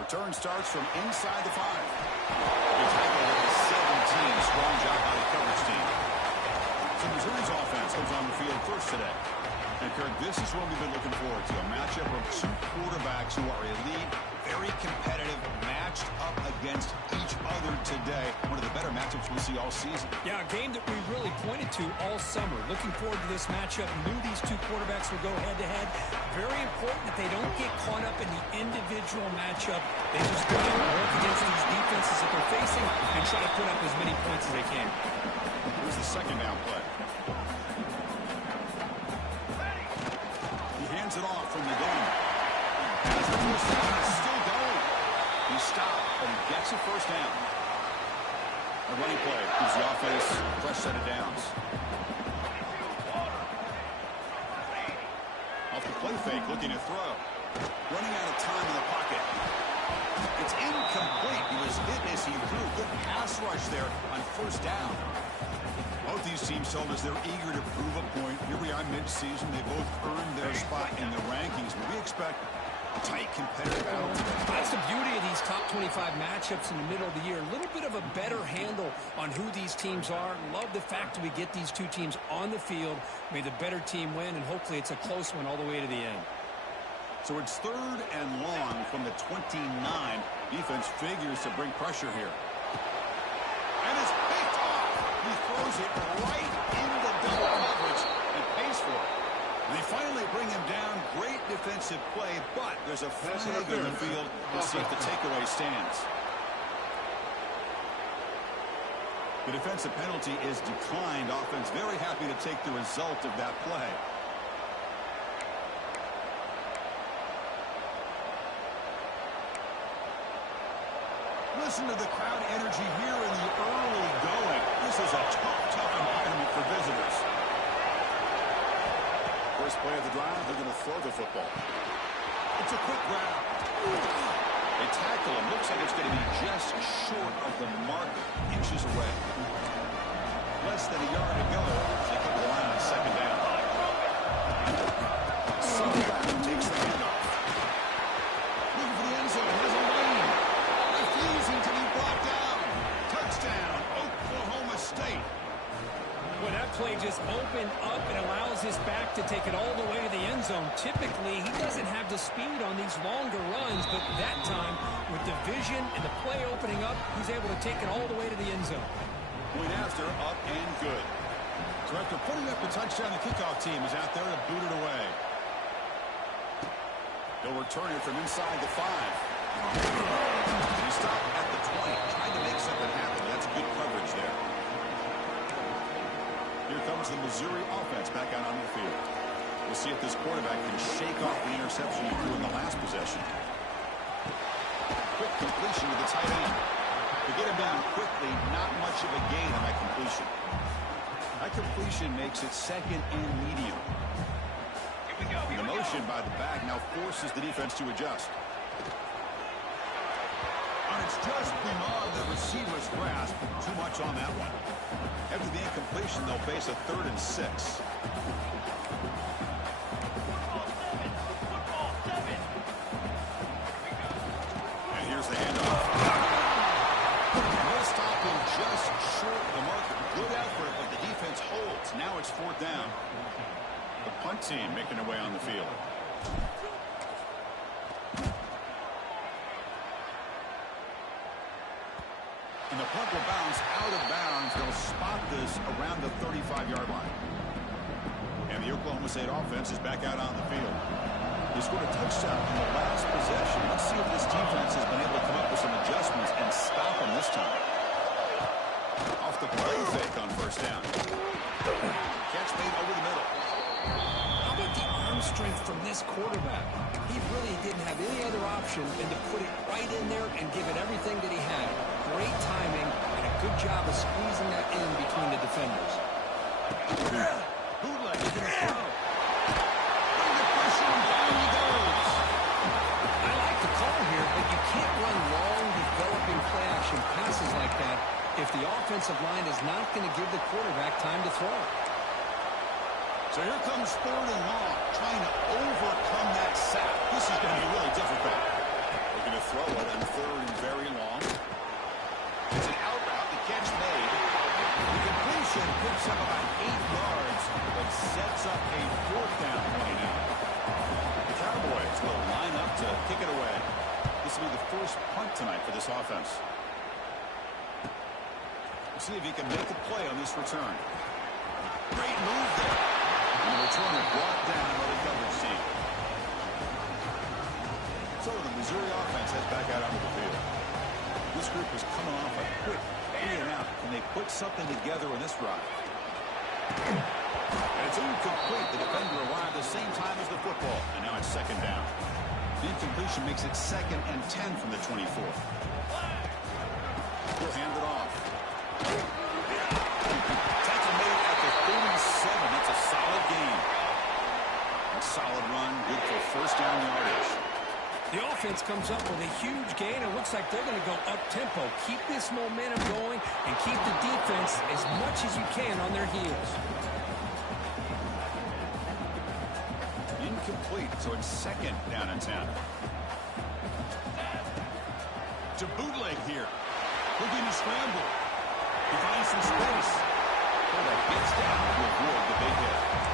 Return starts from inside the 5. They tackle with a 17. Strong job by the coverage team. So Missouri's offense comes on the field first today. And, Kirk, this is what we've been looking forward to, a matchup of two quarterbacks who are elite, very competitive, matched up against each other today. One of the better matchups we see all season. Yeah, a game that we really pointed to all summer. Looking forward to this matchup. Knew these two quarterbacks would go head-to-head. Very important that they don't get caught up in the individual matchup. They just go out and work against these defenses that they're facing and try to put up as many points as they can. Here's the second down play. It off from the gun. Has the first down. It's still going. He stopped, but he gets a first down. A running play gives the offense a fresh set of downs. Off the play fake, looking to throw. Running out of time in the pocket. It's incomplete. He was hit as he threw. Good pass rush there on first down. Both these teams told us they're eager to prove a point. Here we are mid-season. They both earned their spot in the rankings. But we expect a tight, competitive battle today. That's the beauty of these top 25 matchups in the middle of the year. A little bit of a better handle on who these teams are. Love the fact that we get these two teams on the field. May the better team win, and hopefully it's a close one all the way to the end. So it's 3rd and long from the 29. Defense figures to bring pressure here. And it's picked off. He throws it right into double coverage and pays for it. And they finally bring him down. Great defensive play, but there's a flag on the field. We'll see if the takeaway stands. The defensive penalty is declined. Offense very happy to take the result of that play. Listen to the crowd energy here in the early going. This is a tough environment for visitors. First play of the drive, they're going to throw the football. It's a quick grab. They tackle him. Looks like it's going to be just short of the mark, inches away. Less than a yard to go. They come to the line on 2nd down. Sundown takes the handoff. Looking for the end zone. There's a lane. Refusing to be brought down. Touchdown, Oklahoma State. Well, that play just opened up and allows his back to take it all the way to the end zone. Typically, he doesn't have the speed on these longer runs, but that time, with the vision and the play opening up, he's able to take it all the way to the end zone. Point after, up and good. So after putting up a touchdown, the kickoff team is out there to boot it away. They'll return it from inside the 5. He stopped at the 20, trying to make something happen. That's good coverage there. Here comes the Missouri offense back out on the field. We'll see if this quarterback can shake off the interception he threw in the last possession. Quick completion to the tight end. To get him down quickly, not much of a gain on that completion. That completion makes it 2nd and medium. And the motion by the back now forces the defense to adjust. And it's just beyond the receiver's grasp. Too much on that one. After the incompletion, they'll face a 3rd and 6. And here's the handoff. And they'll stop him just short of the marker. Good effort, but the defense holds. Now it's 4th down. The punt team making their way on the field. And the punt will bounce out of bounds. They'll spot this around the 35-yard line. And the Oklahoma State offense is back out on the field. They scored a touchdown in the last possession. Let's see if this defense has been able to come up with some adjustments and stop them this time. Off the play fake on first down. Catch made over the middle. How about the arm strength from this quarterback? He really didn't have any other option than to put it right in there and give it everything that he had. Great timing and a good job of squeezing that in between the defenders. Bootleg is going to throw. Bring the pressure and down he goes. I like the call here, but you can't run long, developing play action passes like that if the offensive line is not going to give the quarterback time to throw. So here comes 3rd and long, trying to overcome that sack. This is going to be really difficult. Looking to to throw it on third and very long. It's an out route. The catch made. The completion picks up about 8 yards, but sets up a fourth down play now. The Cowboys will line up to kick it away. This will be the first punt tonight for this offense. We'll see if he can make a play on this return. Great move there. And the returner brought down by the coverage team. So the Missouri offense heads back out onto the field. This group is coming off a quick 3-and-out. Can they put something together in this drive? And it's incomplete. The defender arrived the same time as the football. And now it's second down. The incompletion makes it 2nd and 10 from the 24. He'll hand it off. Tackle made at the 37. That's a solid gain. A solid run. Good for first down yardage. The offense comes up with a huge gain. It looks like they're going to go up-tempo. Keep this momentum going and keep the defense as much as you can on their heels. Incomplete, so it's second down and 10. To bootleg here. Looking to scramble. He finds some space. Quarterback gets down to avoid the big hit.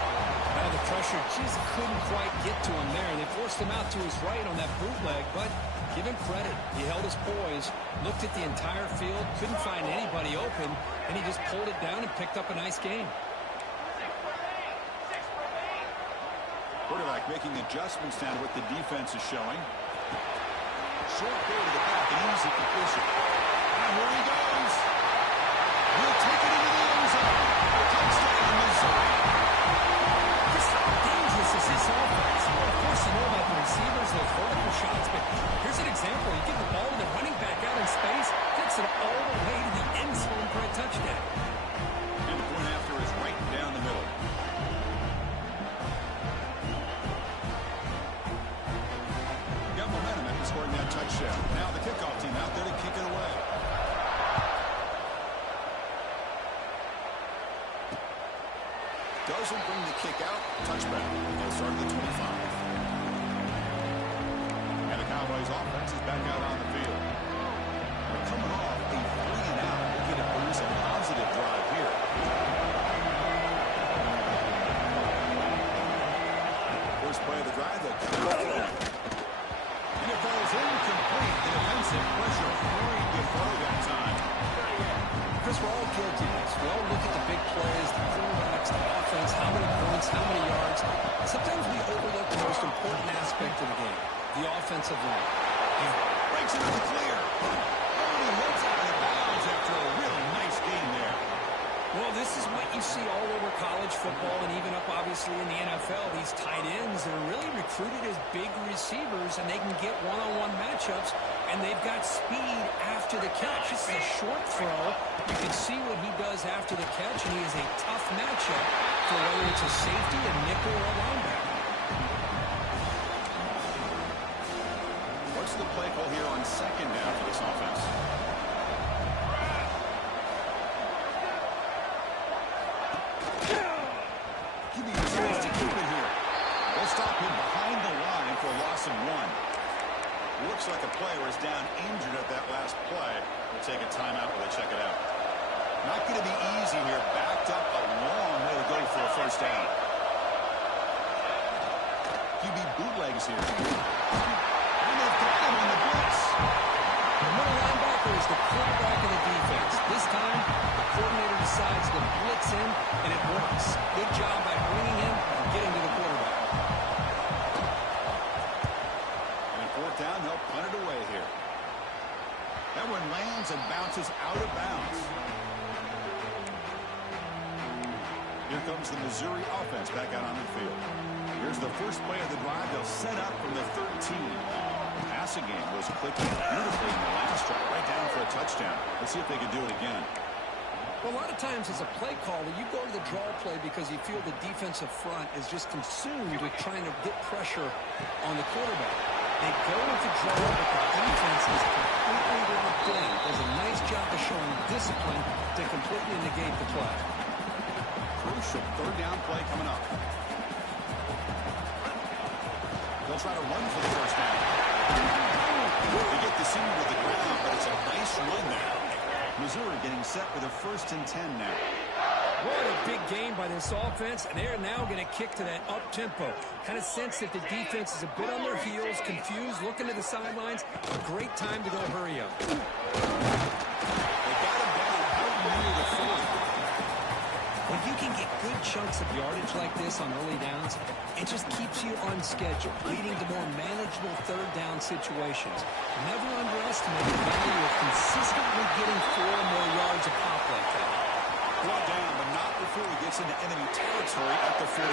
Now the pressure just couldn't quite get to him there. They forced him out to his right on that bootleg, but give him credit. He held his poise, looked at the entire field, couldn't find anybody open, and he just pulled it down and picked up a nice gain. Quarterback making adjustments now to what the defense is showing. Short throw to the back, an easy completion. And here he goes. He'll take it into the end zone. Touchdown, Missouri. How dangerous is this offense? Well, of course, you know about the receivers, those vertical shots, but here's an example. You give the ball to the running back out in space, gets it all the way to the end zone for a touchdown. And the point after is right down the middle. Got momentum after scoring that touchdown. Now the kickoff team out there to kick it away. Doesn't bring the kick out. Touchback. They'll start at the 25. And the Cowboys offense is back out on the field. They're coming off a 3-and-out. Looking to produce a positive drive here. First play of the drive, they'll come back in. And it falls incomplete. The defensive pressure hurried the throw that time. Chris, we're all guilty of this. We all look at the big plays, the quarterbacks, the offense, how many points, how many yards. Sometimes we overlook the most important aspect of the game, the offensive line. Breaks it up clear. Oh, he heads out of bounds after a really nice game there. Well, this is what you see all over college football and even up, obviously, in the NFL. These tight ends that are really recruited as big receivers, and they can get one-on-one matchups, and they've got speed after the catch. This is a short throw. You can see what he does after the catch, and he is a tough matchup for whether it's a safety, a nickel, or a linebacker. What's the play call here on second down for this offense? Give me a chance to keep it here. They'll stop him behind the line for a loss of 1. Looks like a player is down injured at that last play. We'll take a timeout while they check it out. Not going to be easy here. Backed up a long way to go for a first down. QB bootlegs here. And they've got him on the blitz. The middle linebacker is the quarterback of the defense. This time, the coordinator decides to blitz him, and it works. Good job by bringing him and getting to the quarterback. And on fourth down, they'll punt it away here. That one lands and bounces out of bounds. Here comes the Missouri offense back out on the field. Here's the first play of the drive. They'll set up from the 13. The passing game was clicking beautifully in the last drive, right down for a touchdown. Let's see if they can do it again. Well, a lot of times as a play caller, you go to the draw play because you feel the defensive front is just consumed with trying to get pressure on the quarterback. They go with the draw, but the defense is completely locked in. Does a nice job of showing discipline to completely negate the play. Crucial third down play coming up. They'll try to run for the first down. They get the senior to the ground, but it's a nice run there. Missouri getting set with a 1st and 10 now. What a big game by this offense, and they're now going to kick to that up-tempo. Kind of sense that the defense is a bit on their heels, confused, looking to the sidelines. A great time to go hurry up. They got him down out near the 40. When you can get good chunks of yardage like this on early downs, it just keeps you on schedule, leading to more manageable third-down situations. Never underestimate the value of consistently getting 4 more yards a pop like that. Brought down, but not before he gets into enemy territory at the 49.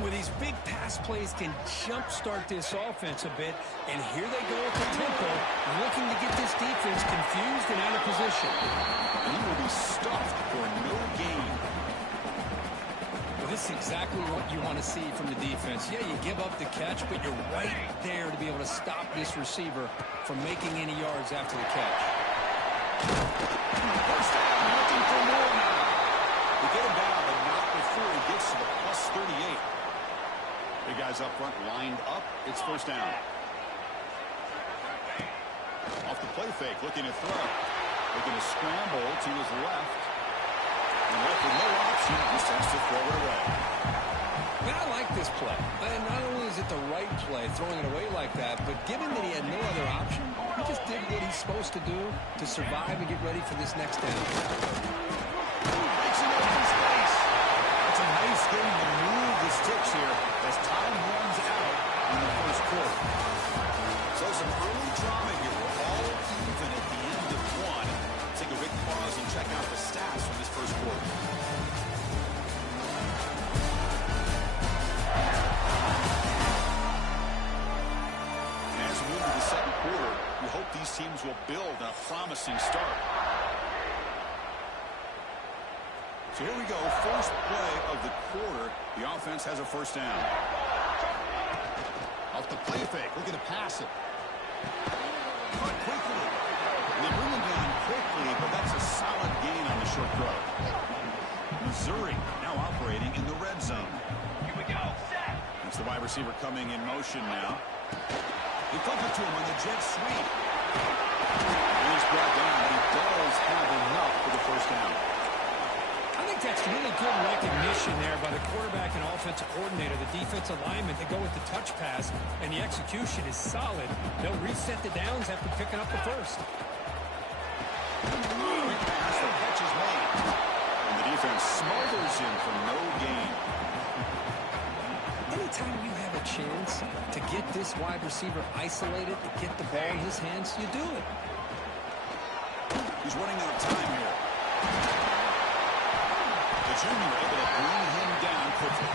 Well, these big pass plays can jumpstart this offense a bit, and here they go at the tempo, looking to get this defense confused and out of position. And he will be stuffed for no gain. Well, this is exactly what you want to see from the defense. Yeah, you give up the catch, but you're right there to be able to stop this receiver from making any yards after the catch. First down, looking for more now. They get him down, but not before he gets to the +38. The guys up front lined up. It's 1st down. Off the play fake, looking to throw. Looking to scramble to his left. And left with no option, just has to throw it away. Man, I like this play. And not only is it the right play, throwing it away like that, but given that he had no other option, he just did what he's supposed to do to survive and get ready for this next down. Makes an open space. That's a nice game to move the sticks here as time runs out in the 1st quarter. So some early drama here. We're all even at the end of 1. Take a big pause and check out the stats from this 1st quarter. As we move to the 2nd quarter, we hope these teams will build on a promising start. So here we go, first play of the quarter. The offense has a 1st down. Off the play fake, looking to pass it. Caught quickly. And they bring him down quickly, but that's a solid gain on the short throw. Missouri now operating in the red zone. Here we go, set. It's the wide receiver coming in motion now. They flip it to him on the jet sweep. And he's brought down, but he does have enough for the 1st down. I think that's really good recognition there by the quarterback and offensive coordinator, the defensive lineman, to go with the touch pass, and the execution is solid. They'll reset the downs after picking up the 1st. Pass, the catch is made. And the defense smothers him for no gain. Anytime you have a chance to get this wide receiver isolated, to get the ball in his hands, you do it. He's running out of time here. The junior able to bring him down quickly.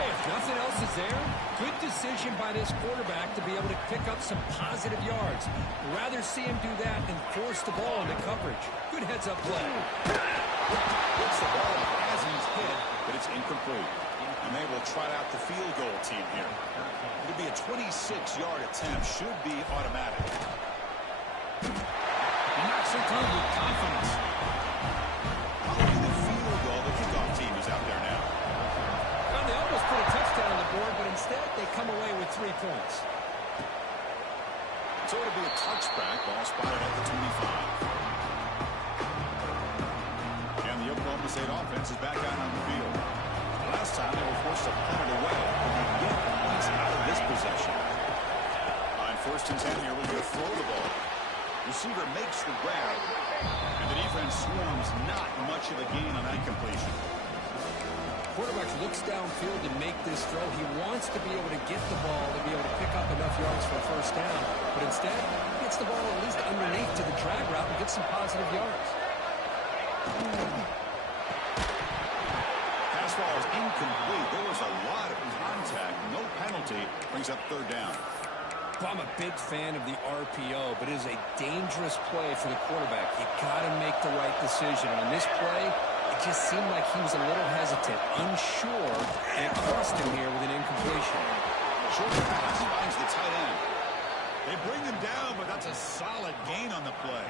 Hey, if nothing else is there, good decision by this quarterback to be able to pick up some positive yards. Rather see him do that than force the ball into coverage. Good heads-up play. Hits the ball as he's hit, but it's incomplete. And they will trot out the field goal team here. It'll be a 26-yard attempt. Should be automatic. He knocks it through with confidence. Following the field goal, the kickoff team is out there now. Well, they almost put a touchdown on the board, but instead they come away with 3 points. So it'll be a touchback. Ball spotted at the 25. And the Oklahoma State offense is back out on the field. Last time they were forced to punt it away, but they get points out of this possession. On 1st and 10 here, we're going to throw the ball. Receiver makes the grab, and the defense swarms. Not much of a gain on that completion. Quarterback looks downfield to make this throw. He wants to be able to get the ball to be able to pick up enough yards for a 1st down, but instead he gets the ball at least underneath to the drag route and gets some positive yards. Pass ball is incomplete. There was a lot of contact. No penalty. Brings up 3rd down. Well, I'm a big fan of the RPO, but it is a dangerous play for the quarterback. You got to make the right decision. On this play, it just seemed like he was a little hesitant, unsure, and it cost him here with an incompletion. Short pass finds the tight end. They bring him down, but that's a solid gain on the play.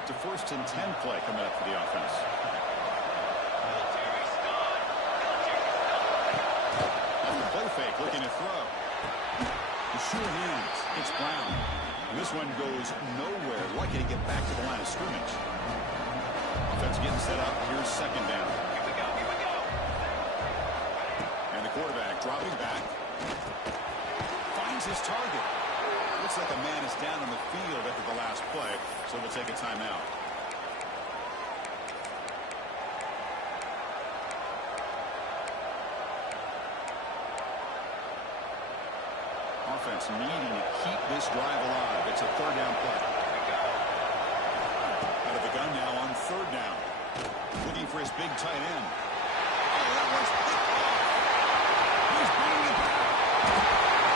It's a 1st and 10 play coming up for the offense. Off the play fake, looking to throw. He sure hands. It's Brown. And this one goes nowhere. Lucky to get back to the line of scrimmage. Offense getting set up. Here's second down. Here we go. And the quarterback dropping back. Finds his target. Looks like a man is down on the field after the last play, so we'll take a timeout. Offense needing to keep this drive alive. It's a third down play. Out of the gun now on third down. Looking for his big tight end. Oh, that one's picked off. He's bringing it back.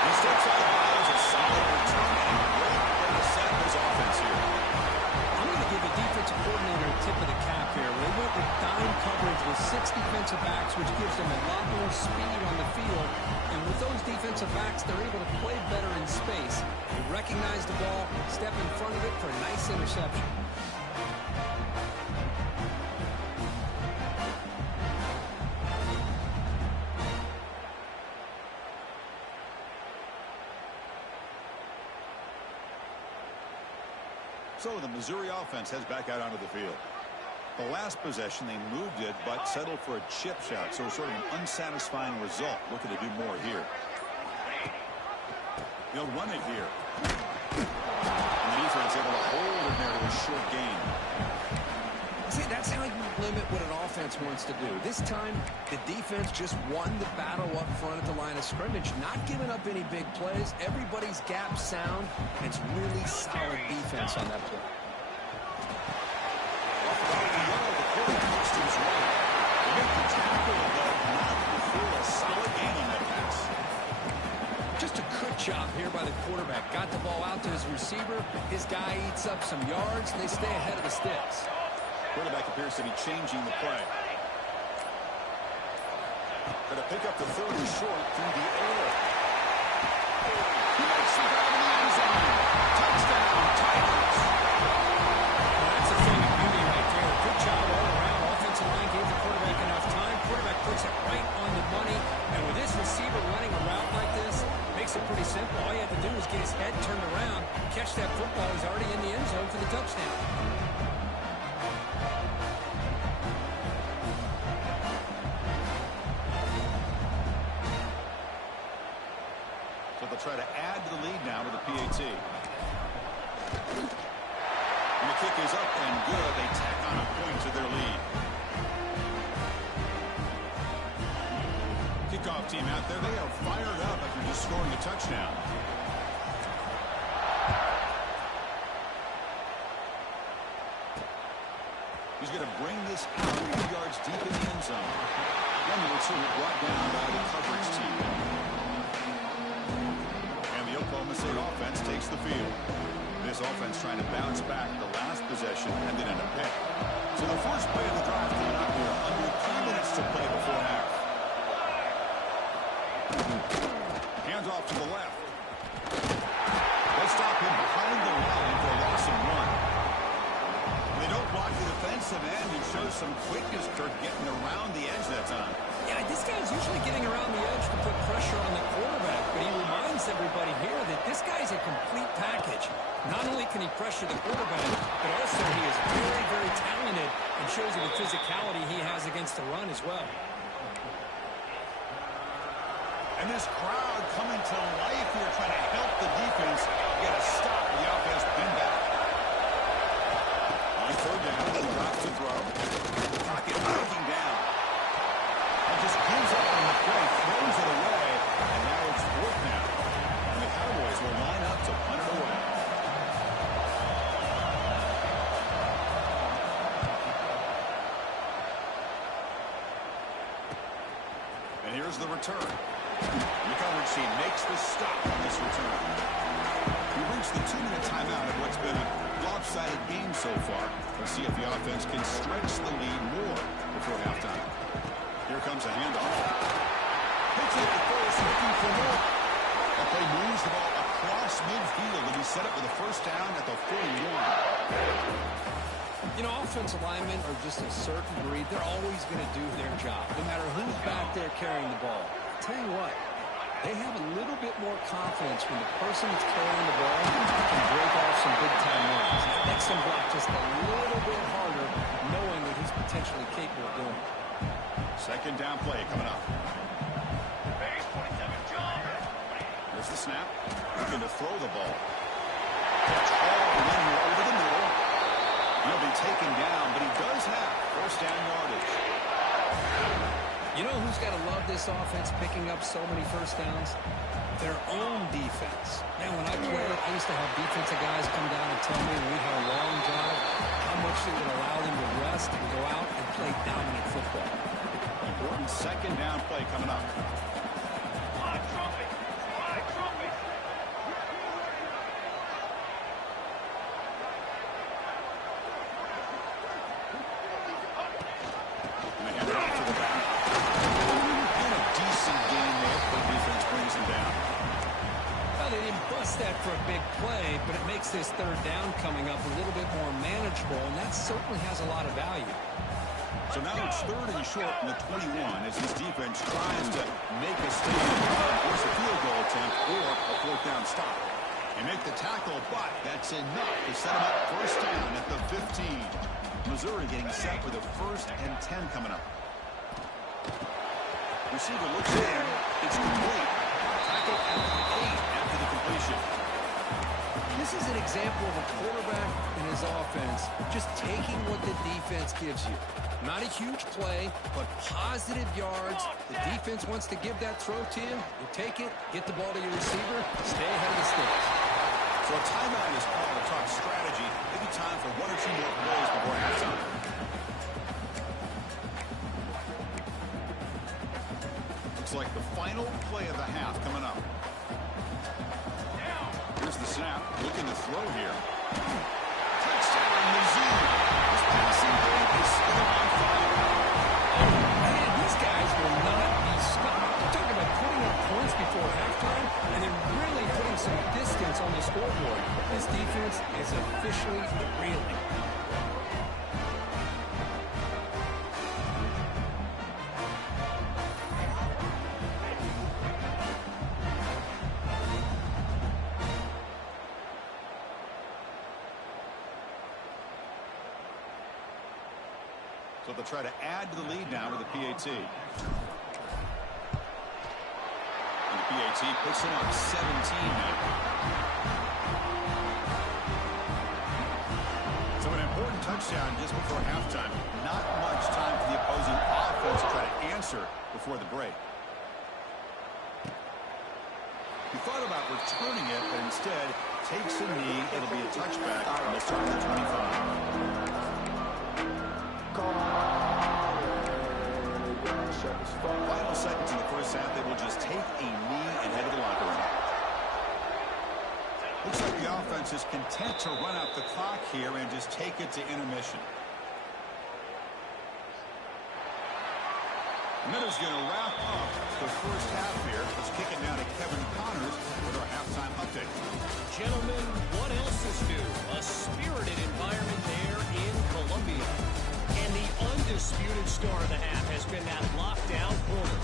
He steps out of bounds. A solid return and a great way to set up his offense here. I'm going to give the defensive coordinator a tip of the cap here. They went with dime coverage with 6 defensive backs, which gives them a lot more speed on the field. And with those defensive backs, they're able to play better in space. They recognize the ball, step in front of it for a nice interception. So the Missouri offense heads back out onto the field. The last possession, they moved it, but settled for a chip shot. So sort of an unsatisfying result. Looking to do more here. They'll run it here. And the defense able to hold it there to a short gain. See, that's how you limit what an offense wants to do. This time, the defense just won the battle up front at the line of scrimmage, not giving up any big plays. Everybody's gap sound. And it's really solid defense on that play. Off the yellow, the quarterback looks to his right. They make the tackle, but not before a solid gain on that pass. Just a good job here by the quarterback. Got the ball out to his receiver. His guy eats up some yards, and they stay ahead of the sticks. Quarterback appears to be changing the play. Going to pick up the third and short through the air. He makes the grab in the end zone. Touchdown, Tigers. Well, that's a thing of beauty right there. Good job all around. Offensive line gave the quarterback enough time. Quarterback puts it right on the money. And with this receiver running a route like this, makes it pretty simple. All you have to do is get his head turned around, catch that football. He's already in the end zone for the touchdown. They'll try to add to the lead now to the PAT. And the kick is up and good. They tack on a point to their lead. Kickoff team out there. They are fired up after just scoring a touchdown. He's going to bring this out 2 yards deep in the end zone. Then the receiver brought down by the coverage team. The Oklahoma State offense takes the field. This offense trying to bounce back the last possession and then end a pick. So the first play of the drive coming up here. Under 3 minutes to play before half. Hands off to the left. They stop him behind the line for a loss of 1. They don't block the defensive end and show some quickness, Kirk, getting around the edge that time. Yeah, this guy's usually getting around the edge to put pressure on the quarterback, but he reminds everybody here that this guy's a complete package. Not only can he pressure the quarterback, but also he is very, very talented and shows you the physicality he has against the run as well. And this crowd coming to life here trying to help the defense get a stop with the offense pin back. On third down, he drops to throw. Pocket breaking down. And just gives up on the play, throws it away, and now it's fourth down. And the Cowboys will line up to punt it away. And here's the return. The coverage team makes the stop on this return. We reached the 2-minute timeout of what's been a lopsided game so far. Let's see if the offense can stretch the lead more before halftime. Here comes a handoff. Pitch it to first, looking for more. That play moves the ball across midfield, and he set up with a first down at the 41. You know, offensive linemen are just a certain breed. They're always going to do their job, no matter who's back there carrying the ball. I'll tell you what, They have a little bit more confidence when the person that's carrying the ball can break off some big-time runs. That makes them block just a little bit harder, knowing what he's potentially capable of doing. Second down play coming up. There's the snap. Looking to throw the ball. Catch all the way over the middle. He'll be taken down, but he does have first down yardage. You know who's got to love this offense picking up so many first downs? Their own defense. Man, when I played, I used to have defensive guys come down and tell me when we had a long drive how much it would allow them to rest and go out and play dominant football. Important second down play coming up. That for a big play, but it makes this third down coming up a little bit more manageable, and that certainly has a lot of value. So now it's third and short in the 21 as his defense tries to make a statement, force a field goal attempt or a fourth down stop. They make the tackle, but that's enough to set him up first down at the 15. Missouri getting set for the first and 10 coming up. Receiver looks in. It's complete. Tackle at the 8 after the completion. This is an example of a quarterback and his offense just taking what the defense gives you. Not a huge play, but positive yards. The defense wants to give that throw to you. You take it, get the ball to your receiver, stay ahead of the sticks. So a timeout is called to talk strategy. Maybe time for one or two more plays before halftime. Looks like the final play of the half coming up. Here's the snap. Looking to throw here. Touchdown, Missouri. This passing game is still on fire. Man, these guys will not be stopped. We're talking about putting up points before halftime and then really putting some distance on the scoreboard. This defense is officially reeling. So they'll try to add to the lead now with the PAT. And the PAT puts him on 17 now. So an important touchdown just before halftime. Not much time for the opposing offense to try to answer before the break. He thought about returning it, but instead takes a knee. It'll be a touchback, and they'll start at the 25. Final seconds in the first half, they will just take a knee and head to the locker room. Looks like the offense is content to run out the clock here and just take it to intermission. And that is going to wrap up the first half here. Let's kick it now to Kevin Connors with our halftime update. Gentlemen, what else is new? A spirited environment there in Columbia. And the undisputed star of the half has been that lockdown corner.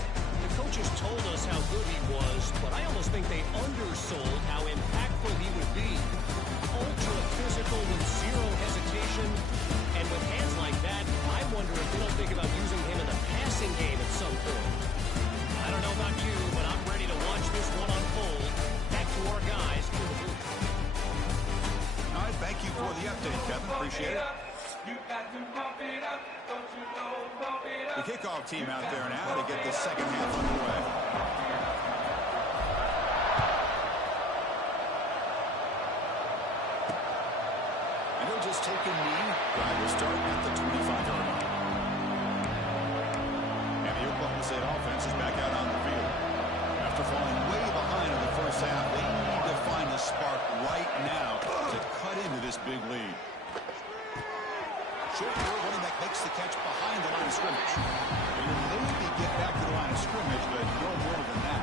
The coaches told us how good he was, but I almost think they undersold how impactful he would be. Ultra physical with zero hesitation. And with hands like that, I wonder if they don't think about using him in the passing game at some point. I don't know about you, but I'm ready to watch this one unfold. Back to our guys in the booth. All right, thank you for the update, Kevin. Appreciate it. The kickoff team out there now to get the second half underway. And he'll just take a knee. Drive will start at the 25-yard line. And the Oklahoma State offense is back out on the field. After falling way behind in the first half, they need to find a spark right now to cut into this big lead. Short field running back makes the catch behind the line of scrimmage. And you'll maybe get back to the line of scrimmage, but no more than that.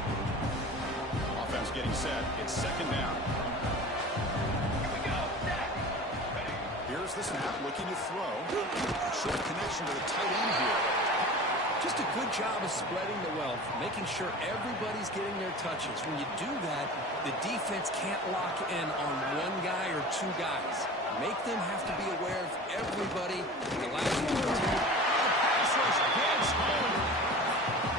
Offense getting set. It's second down. Here's the snap, looking to throw. Short connection to the tight end here. Just a good job of spreading the wealth, making sure everybody's getting their touches. When you do that, the defense can't lock in on one guy or two guys. Make them have to be aware of everybody. The last one, pass rush gets home.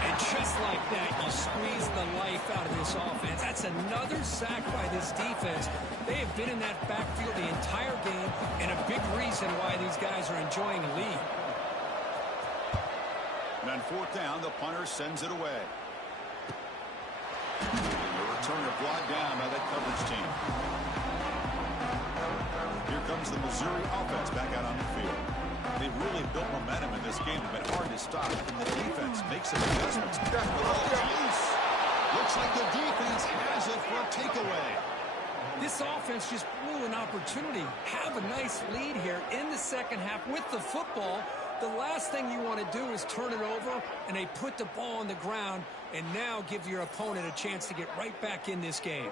And just like that, you squeeze the life out of this offense. That's another sack by this defense. They have been in that backfield the entire game, and a big reason why these guys are enjoying a lead. And on fourth down, the punter sends it away. The returner brought down by that coverage team. Here comes the Missouri offense back out on the field. They've really built momentum in this game. It's been hard to stop. And the defense makes some adjustments. Looks like the defense has it for a takeaway. This offense just blew an opportunity. Have a nice lead here in the second half with the football. The last thing you want to do is turn it over, and they put the ball on the ground and now give your opponent a chance to get right back in this game.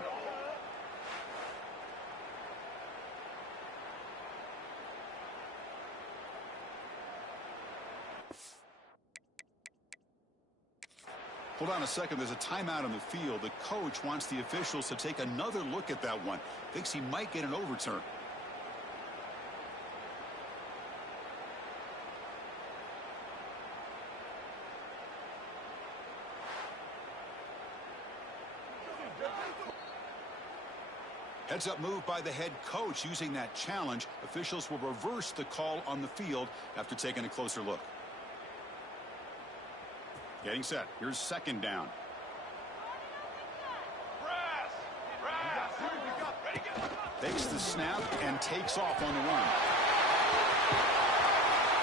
Hold on a second. There's a timeout on the field. The coach wants the officials to take another look at that one. Thinks he might get an overturn. Heads up move by the head coach using that challenge. Officials will reverse the call on the field after taking a closer look. Getting set. Here's second down. Takes the snap and takes off on the run.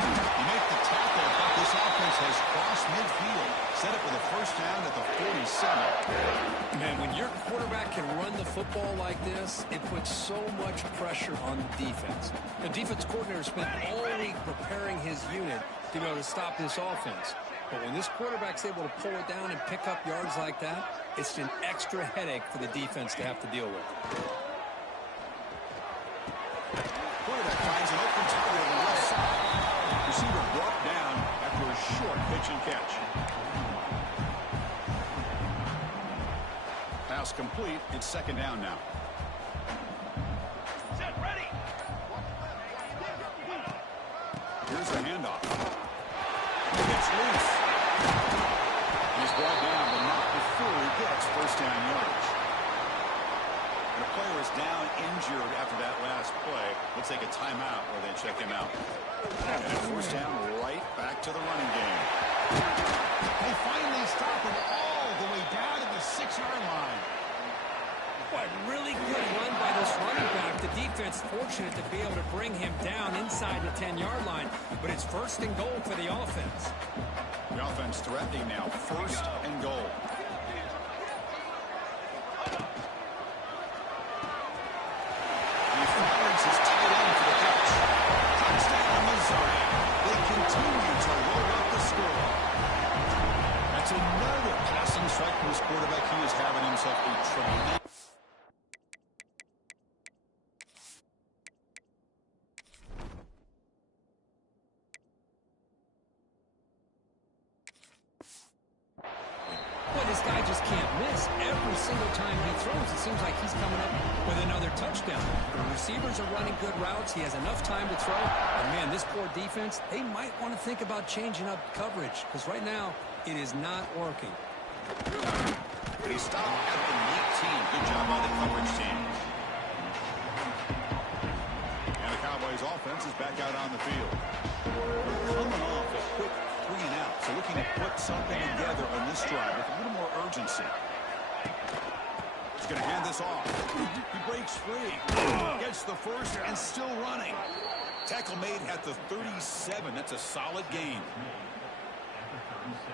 You make the tackle, but this offense has crossed midfield. Set up with a first down at the 47. Man, when your quarterback can run the football like this, it puts so much pressure on the defense. The defense coordinator spent all week preparing his unit to be able to stop this offense. But when this quarterback's able to pull it down and pick up yards like that, it's an extra headache for the defense to have to deal with. Quarterback finds an open target on the left side. Receiver brought down after a short pitch and catch. Pass complete. It's second down now. Set, ready. Here's the handoff. It's loose. He's brought down, but not before he gets first down yardage. And the player is down injured after that last play. We'll take a timeout where they check him out. And a first down right back to the running game. They finally stop him all the way down to the 6-yard line. What really good run by this running back. The defense fortunate to be able to bring him down inside the 10-yard line, but it's first and goal for the offense. The offense threatening now, first and goal. He fires his tight end for the catch. Touchdown, Missouri. They continue to roll out the score. That's another passing strike from his quarterback. He is having himself a tremendous. This guy just can't miss. Every single time he throws, it seems like he's coming up with another touchdown. The receivers are running good routes. He has enough time to throw. And, man, this poor defense, they might want to think about changing up coverage because right now it is not working. But he stopped at the 19. Good job by the coverage team. And the Cowboys offense is back out on the field. They're coming off a quick 3 and out. So looking to put something together on this drive with a little more urgency. He's going to hand this off. He breaks free. Gets the first and still running. Tackle made at the 37. That's a solid gain.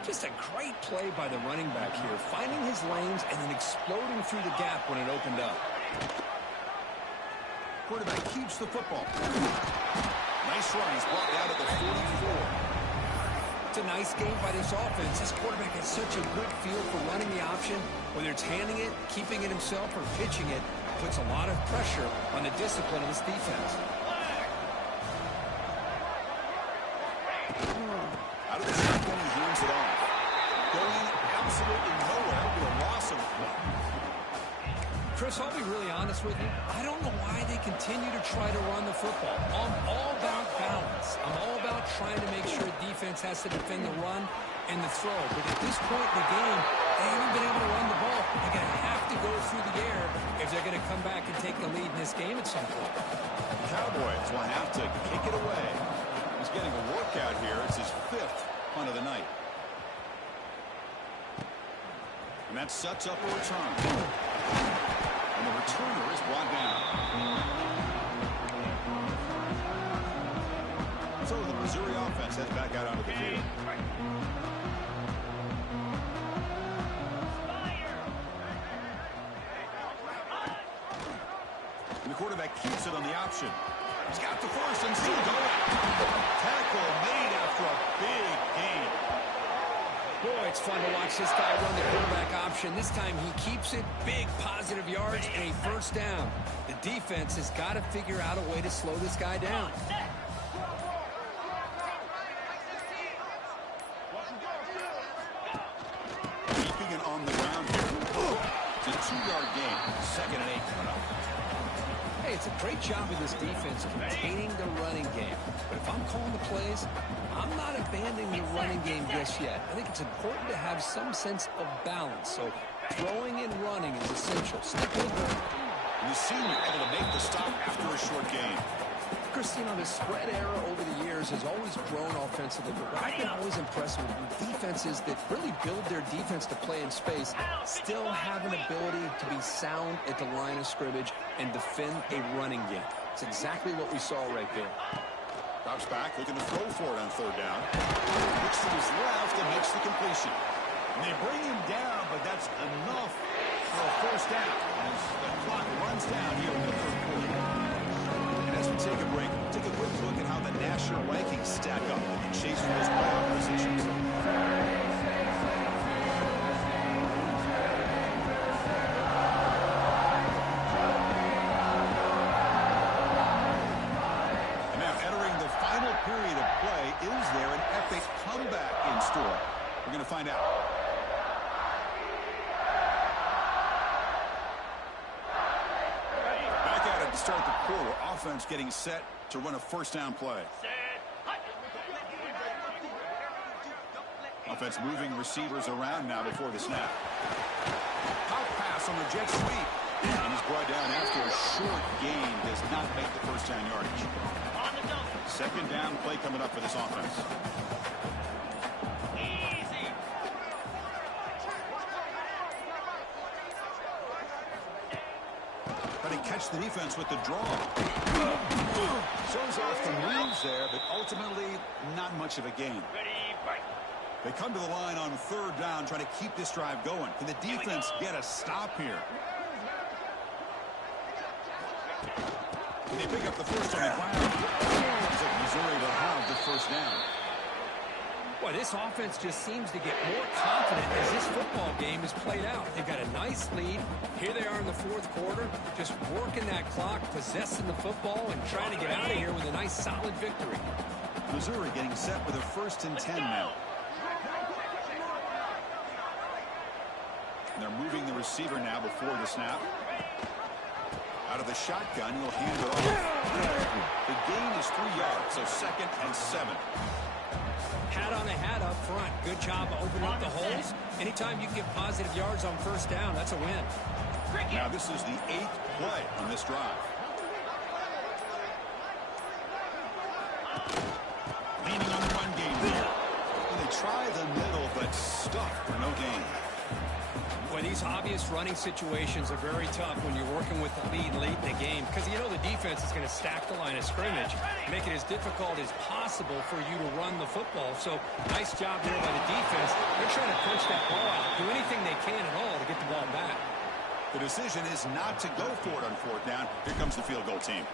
Just a great play by the running back here, finding his lanes and then exploding through the gap when it opened up. Quarterback keeps the football. Nice run. He's brought down to the 44. It's a nice game by this offense. This quarterback has such a good feel for running the option. Whether it's handing it, keeping it himself, or pitching it, puts a lot of pressure on the discipline of this defense. Out of the shotgun, he hands it off. absolutely nowhere with a loss of one. Chris, I'll be really honest with you. I don't know why they continue to try to run the football. I'm all about balance. I'm all about trying to make sure defense has to defend the run and the throw. But at this point in the game, they haven't been able to run the ball. They're going to have to go through the air if they're going to come back and take the lead in this game at some point. The Cowboys will have to kick it away. He's getting a workout here. It's his 5th punt of the night. And that sets up a return. And the returner is brought down. So the Missouri offense heads back out onto the field. And the quarterback keeps it on the option. He's got the force and still going. Tackle made after a big gain. Boy, it's fun to watch this guy run the quarterback option. This time he keeps it, big positive yards, and a first down. The defense has got to figure out a way to slow this guy down. Keeping it on the ground here. It's a 2-yard gain. 2nd and 8 coming up. Hey, it's a great job of this defense containing the running game. But if I'm calling the plays, I'm not abandoning the running game just yet. I think it's important to have some sense of balance. So throwing and running is essential. Stick with it. And the senior able to make the stop after a short gain. Chris, you know, the spread era over the years has always grown offensively, but what I've been always impressed with defenses that really build their defense to play in space still have an ability to be sound at the line of scrimmage and defend a running game. It's exactly what we saw right there. Drops back, looking to throw for it on 3rd down. Looks to his left and makes the completion. And they bring him down, but that's enough for a first down as the clock runs down here in the 3rd quarter. And as we take a break, take a quick look at how the national rankings stack up in the chase for those playoff positions. Period of play. Is there an epic comeback in store? We're going to find out. Back at it to start the quarter. Offense getting set to run a first down play. Offense moving receivers around now before the snap. Hot pass on the jet sweep. And he's brought down after a short gain. Does not make the first down yardage. 2nd down play coming up for this offense. Easy. Trying to catch the defense with the draw. Shows off the moves there, but ultimately not much of a gain. They come to the line on 3rd down, trying to keep this drive going. Can the defense get a stop here? Can they pick up the first on the ground? Missouri will have the first down. Boy, this offense just seems to get more confident as this football game is played out. They've got a nice lead. Here they are in the 4th quarter, just working that clock, possessing the football, and trying to get out of here with a nice, solid victory. Missouri getting set with a 1st and 10 now. And they're moving the receiver now before the snap. Out of the shotgun, he'll hand it off. The gain is 3 yards, so 2nd and 7. Hat on a hat up front. Good job of opening up the holes. Anytime you get positive yards on first down, that's a win. Now this is the 8th play on this drive. Leaning on the run game here. And they try the middle, but stuck for no gain. Boy, these obvious running situations are very tough when you're working with the lead late in the game because you know the defense is going to stack the line of scrimmage, make it as difficult as possible for you to run the football. So nice job there by the defense. They're trying to punch that ball out, do anything they can at all to get the ball back. The decision is not to go for it on 4th down. Here comes the field goal team.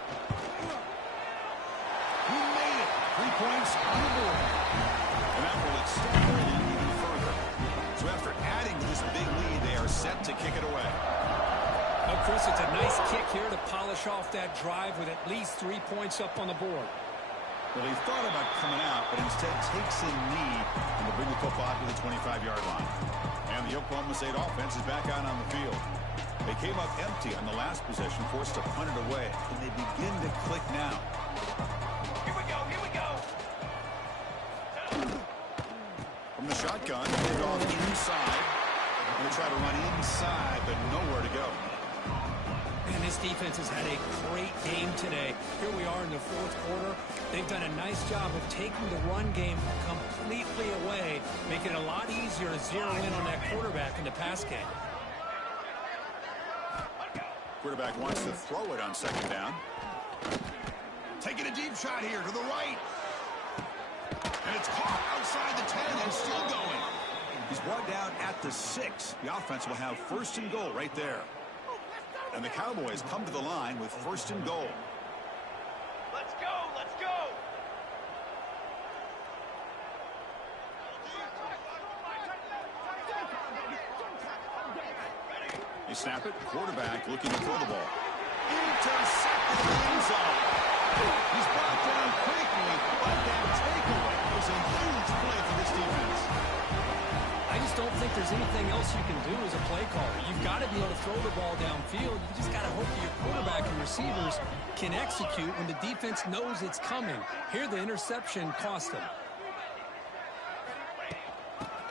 He made it. 3 points on the board. And that will extend their lead even further. So after adding to this big lead, they are set to kick it away. Oh, Chris, it's a nice kick here to polish off that drive with at least 3 points up on the board. Well, he thought about coming out, but instead takes a knee and will bring the football out to the 25-yard line. And the Oklahoma State offense is back out on the field. They came up empty on the last possession, forced to punt it away. Can they begin to click now? Here we go, here we go. From the shotgun, hand off inside. Going to try to run inside, but nowhere to go. And this defense has had a great game today. Here we are in the fourth quarter. They've done a nice job of taking the run game completely away, making it a lot easier to zero in on that quarterback in the pass game. Quarterback wants to throw it on second down. Taking a deep shot here to the right. And it's caught outside the 10 and still going. He's brought down at the 6. The offense will have first and goal right there. And the Cowboys come to the line with first and goal. Let's go, let's go. They snap it. Quarterback looking to throw the ball. Intercepted in the end zone. He's brought down quickly, but that takeaway was a huge play for this defense. I just don't think there's anything else you can do as a play caller. You've got to be able to throw the ball downfield. You just got to hope that your quarterback and receivers can execute when the defense knows it's coming. Here, the interception cost them.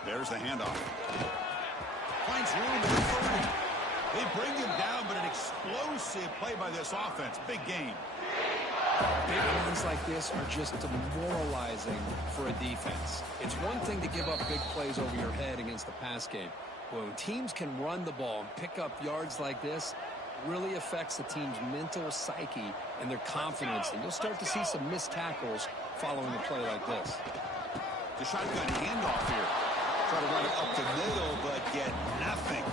There's the handoff. Finds room at 30. They bring him down, but an explosive play by this offense. Big game. Big runs like this are just demoralizing for a defense. It's one thing to give up big plays over your head against the pass game. But when teams can run the ball and pick up yards like this, it really affects the team's mental psyche and their confidence. And you'll start to see some missed tackles following a play like this. The shotgun handoff here. Try to run it up the middle, but get nothing.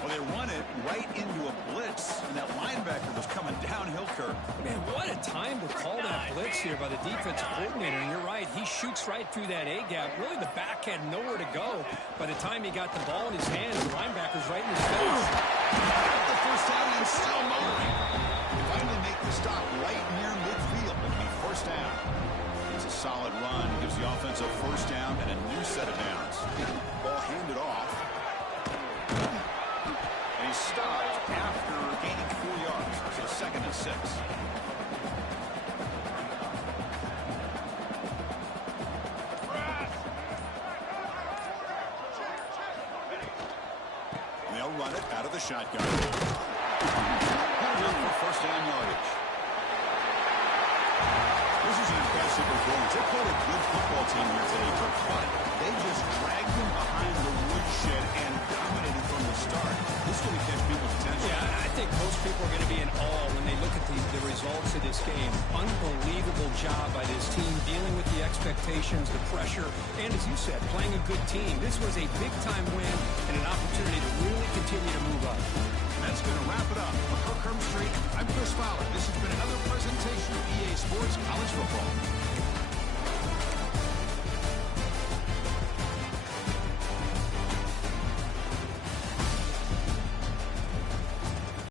Well, they run it right into a blitz, and that linebacker was coming downhill curve. Man, what a time to call that blitz here by the defensive coordinator. And you're right, he shoots right through that A-gap. Really, the back had nowhere to go. By the time he got the ball in his hands, the linebacker's right in his face. Got the first down and still motoring. They finally make the stop right near midfield. It'll be first down. It's a solid run. Gives the offense a first down and a new set of downs. Ball handed off. And he stopped after gaining 4 yards. So second and 6. And they'll run it out of the shotgun. For first down yardage. This is an impressive performance. They played a good football team here today, but they just dragged them behind the woodshed and dominated from the start. This is going to catch people's attention. Yeah, I think most people are going to be in awe when they look at the results of this game. Unbelievable job by this team dealing with the expectations, the pressure, and as you said, playing a good team. This was a big-time win and an opportunity to really continue to move up. And that's going to wrap it up. For Kirk Herbstreit, I'm Chris Fowler. This has been another presentation of EA Sports College Football.